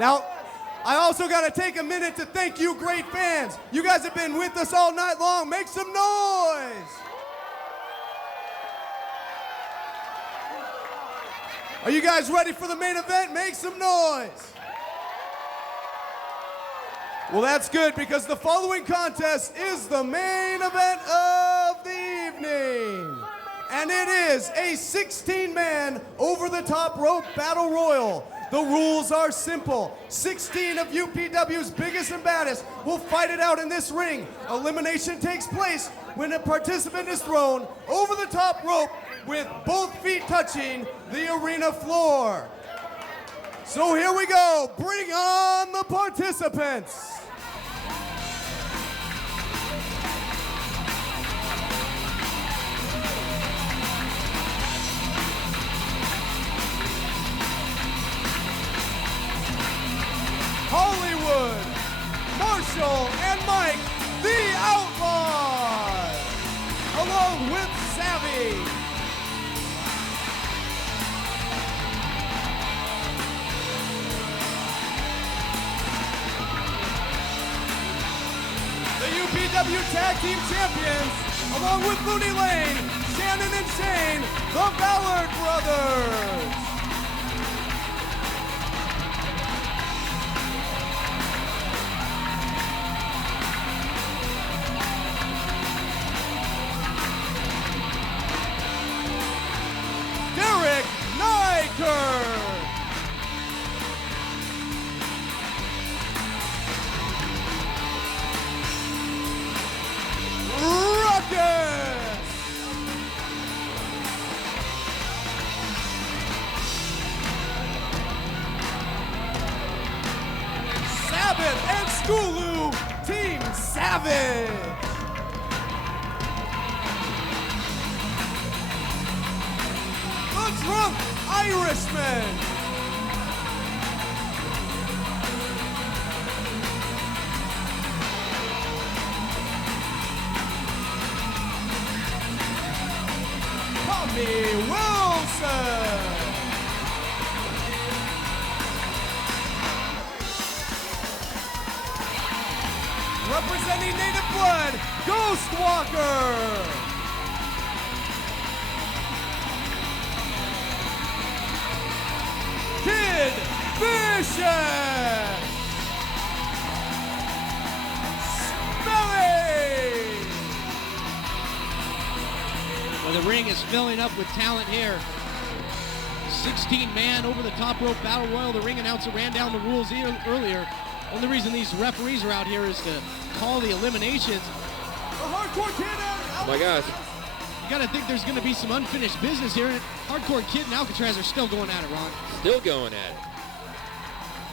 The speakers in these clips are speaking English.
Now, I also got to take a minute to thank you great fans. You guys have been with us all night long. Make some noise. Are you guys ready for the main event? Make some noise. Well, that's good because the following contest is the main event of the evening. And it is a 16-man over-the-top rope battle royal. The rules are simple. 16 of UPW's biggest and baddest will fight it out in this ring. Elimination takes place when a participant is thrown over the top rope with both feet touching the arena floor. So here we go. Bring on the participants. Hollywood, Marshall, and Mike, the Outlaws, along with Savvy. The UPW Tag Team Champions, along with Mooney Lane, Shannon and Shane, the Ballard Brothers. And Skulu, Team Savage. The Drunk Irishman. Tommy Wilson. Representing Native Blood, Ghost Walker. Kid Vicious. Smelly. Well, the ring is filling up with talent here. 16-man over the top rope battle royal. The ring announcer ran down the rules earlier. Only reason these referees are out here is to call the eliminations. The Hardcore Kid and oh my gosh. You gotta think there's gonna be some unfinished business here. Hardcore Kid and Alcatraz are still going at it, Ron. Still going at it.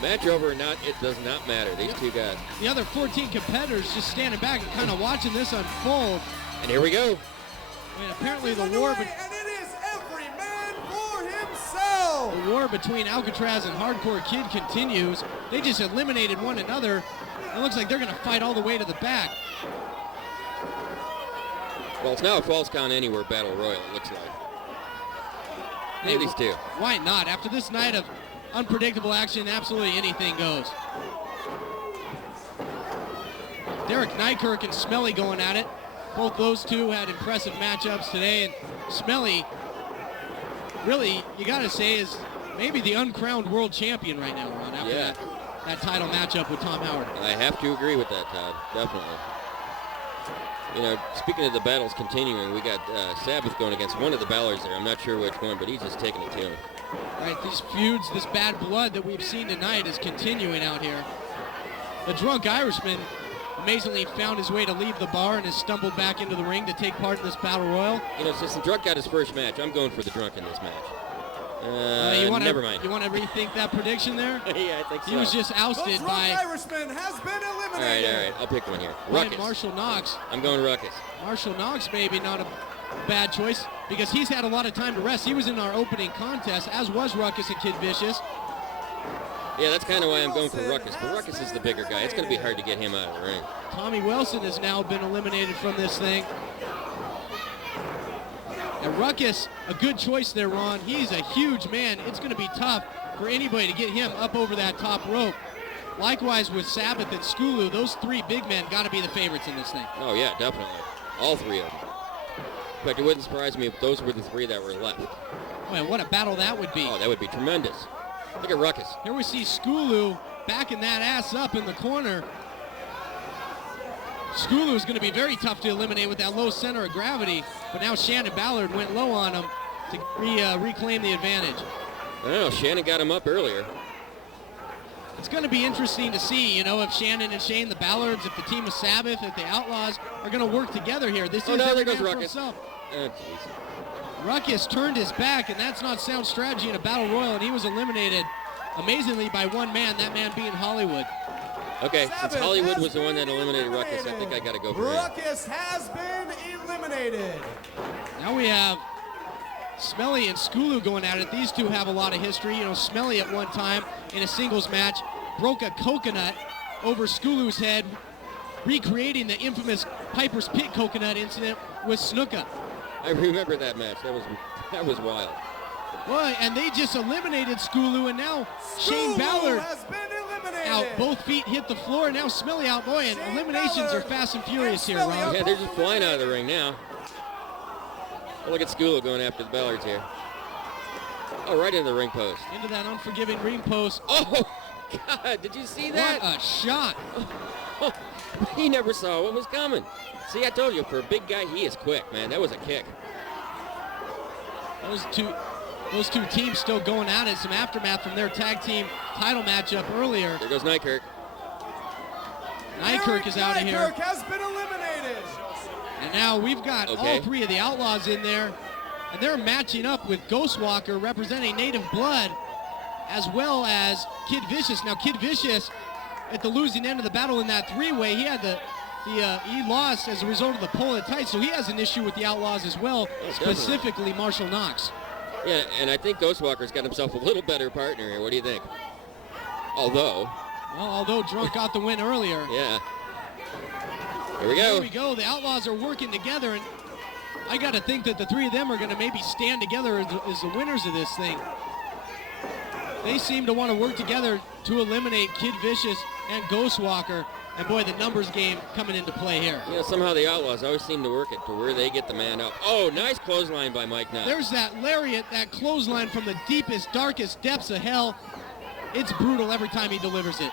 Match over or not, it does not matter. These two guys. The other 14 competitors just standing back and kind of watching this unfold. And here we go. I mean, apparently the war... and it is every man for himself. The war between Alcatraz and Hardcore Kid continues. They just eliminated one another. It looks like they're going to fight all the way to the back. Well, it's now a false count anywhere battle royal, it looks like. Look at these two. Why not? After this night of unpredictable action, absolutely anything goes. Derek Nykirk and Smelly going at it. Both those two had impressive matchups today, and Smelly, really, you got to say, is maybe the uncrowned world champion right now, Ron, after that title matchup with Tom Howard. I have to agree with that, Todd, definitely. You know, speaking of the battles continuing, we got Sabbath going against one of the Ballards there. I'm not sure which one, but he's just taking it to him. Right, these feuds, this bad blood that we've seen tonight is continuing out here. The Drunk Irishman amazingly found his way to leave the bar and has stumbled back into the ring to take part in this battle royal. You know, since the Drunk got his first match, I'm going for the Drunk in this match. Never mind. You want to rethink that prediction there? Yeah, I think so. He was just ousted the by... Drunk Irishman has been eliminated. All right, I'll pick one here. by Ruckus. Marshall Knox. I'm going Ruckus. Marshall Knox maybe not a bad choice because he's had a lot of time to rest. He was in our opening contest, as was Ruckus and Kid Vicious. Yeah, that's kind of why I'm going for Ruckus, but Ruckus is the bigger guy. It's going to be hard to get him out of the ring. Tommy Wilson has now been eliminated from this thing. And Ruckus, a good choice there, Ron. He's a huge man. It's going to be tough for anybody to get him up over that top rope. Likewise with Sabbath and Skulu, those three big men got to be the favorites in this thing. Oh, yeah, definitely. All three of them. In fact, it wouldn't surprise me if those were the three that were left. Boy, what a battle that would be. Oh, that would be tremendous. Look at Ruckus. Here we see Skulu backing that ass up in the corner. Skulu is going to be very tough to eliminate with that low center of gravity, but now Shannon Ballard went low on him to reclaim the advantage. I don't know, Shannon got him up earlier. It's going to be interesting to see, you know, if Shannon and Shane, the Ballards, if the team of Sabbath, if the Outlaws are going to work together here. This is no, every there goes man for Ruckus. himself. Oh, jeez. Ruckus turned his back, and that's not sound strategy in a battle royal, and he was eliminated amazingly by one man, that man being Hollywood. Okay, Sabbath since Hollywood has was the one that been eliminated Ruckus, I think I got to go for him. Ruckus has been eliminated. Now we have Smelly and Skulu going at it. These two have a lot of history. You know, Smelly at one time in a singles match broke a coconut over Skulu's head, recreating the infamous Piper's Pit coconut incident with Snuka. I remember that match. That was wild. Boy, and they just eliminated Skulu, and now Shane Skulu Ballard has been eliminated. out. Both feet hit the floor, and now Smelly out. Boy, and Shane eliminations Ballard are fast and furious and here, Smelly Ron. up. Yeah, they're just flying out of the ring now. Oh, look at Skula going after the Ballards here. Oh, right into the ring post. Into that unforgiving ring post. Oh, God, did you see that? What a shot. He never saw what was coming. See, I told you, for a big guy, he is quick, man. That was a kick. Those two teams still going at it. Some aftermath from their tag team title matchup earlier. There goes Nykirk. Nykirk is out of here. Nykirk has been eliminated. And now we've got all three of the Outlaws in there. And they're matching up with Ghostwalker representing Native Blood, as well as Kid Vicious. Now Kid Vicious, at the losing end of the battle in that three-way, he had he lost as a result of the pull it tight, so he has an issue with the Outlaws as well, specifically Marshall Knox. Yeah, and I think Ghostwalker's got himself a little better partner here. What do you think? Although Drunk got the win earlier. Yeah. Here we go. Here we go. The Outlaws are working together, and I got to think that the three of them are going to maybe stand together as the winners of this thing. They seem to want to work together to eliminate Kid Vicious and Ghostwalker. And boy, the numbers game coming into play here. Yeah, somehow the Outlaws always seem to work it to where they get the man up. Oh, nice clothesline by Mike Knox. There's that lariat, that clothesline from the deepest, darkest depths of hell. It's brutal every time he delivers it.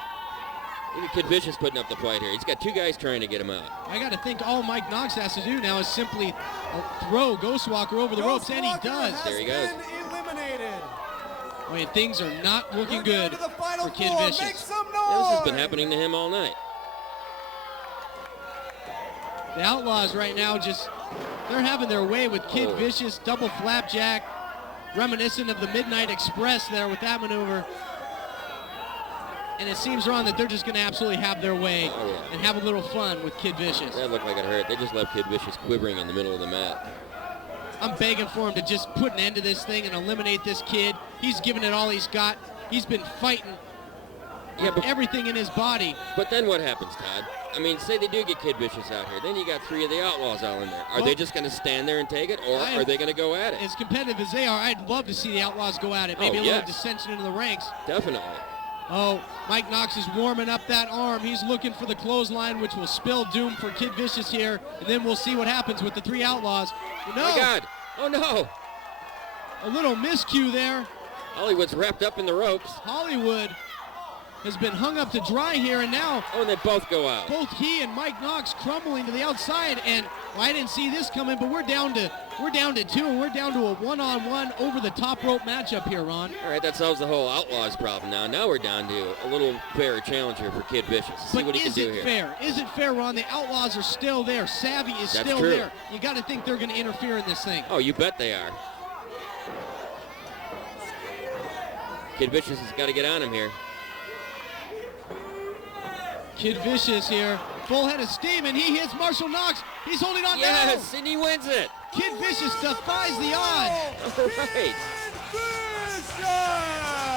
Look at Kid Vicious putting up the fight here. He's got two guys trying to get him out. I got to think all Mike Knox has to do now is simply throw Ghostwalker over the ropes, and he does. There he goes. Eliminated. Boy, things are not looking good for Kid Vicious. Make some noise. Yeah, this has been happening to him all night. The Outlaws right now they're having their way with Kid Oh. Vicious, double flapjack, reminiscent of the Midnight Express there with that maneuver. And it seems, Ron, that they're just going to absolutely have their way and have a little fun with Kid Vicious. That looked like it hurt. They just left Kid Vicious quivering in the middle of the mat. I'm begging for him to just put an end to this thing and eliminate this kid. He's given it all he's got. He's been fighting with everything in his body. But then what happens, Todd? I mean, say they do get Kid Vicious out here. Then you got three of the Outlaws all in there. Are they just going to stand there and take it, or are they going to go at it? As competitive as they are, I'd love to see the Outlaws go at it. Maybe a little dissension into the ranks. Definitely. Oh, Mike Knox is warming up that arm. He's looking for the clothesline, which will spell doom for Kid Vicious here. And then we'll see what happens with the three Outlaws. No. Oh, my God. Oh, no. A little miscue there. Hollywood's wrapped up in the ropes. Hollywood has been hung up to dry here, and now they both go out. Both he and Mike Knox crumbling to the outside, and I didn't see this coming, but we're down to two, and we're down to a one-on-one over the top rope matchup here, Ron. All right, that solves the whole Outlaws problem now. Now we're down to a little fairer challenge here for Kid Vicious. See what he can do here. Fair? Is it fair, Ron? The Outlaws are still there. Savvy is still there. You got to think they're going to interfere in this thing. Oh, you bet they are. Kid Vicious has got to get on him here. Kid Vicious here, full head of steam, and he hits Marshall Knox. He's holding on down. Yes, and he wins it. Kid Vicious defies the odds. All right.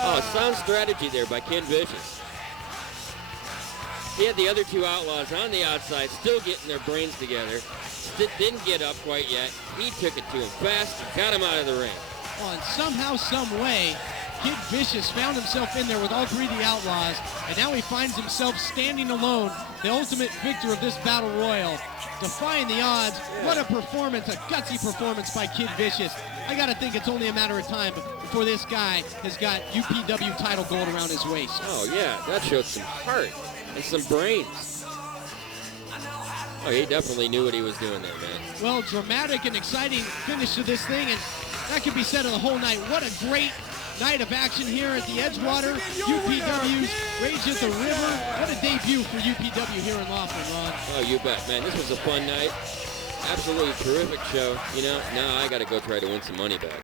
Oh, sound strategy there by Kid Vicious. He had the other two Outlaws on the outside, still getting their brains together. Didn't get up quite yet. He took it to him fast, got him out of the ring. Well, and somehow, some way, Kid Vicious found himself in there with all three of the Outlaws, and now he finds himself standing alone, the ultimate victor of this battle royal. Defying the odds. What a performance, a gutsy performance by Kid Vicious. I gotta think it's only a matter of time before this guy has got UPW title gold around his waist. Oh yeah, that showed some heart and some brains. Oh, he definitely knew what he was doing there, man. Well, dramatic and exciting finish to this thing, and that could be said of the whole night. What a great night of action here at the Edgewater. UPW's Rage at the River. What a debut for UPW here in Laughlin, Ron. Oh, you bet, man. This was a fun night. Absolutely terrific show. You know, now I got to go try to win some money back.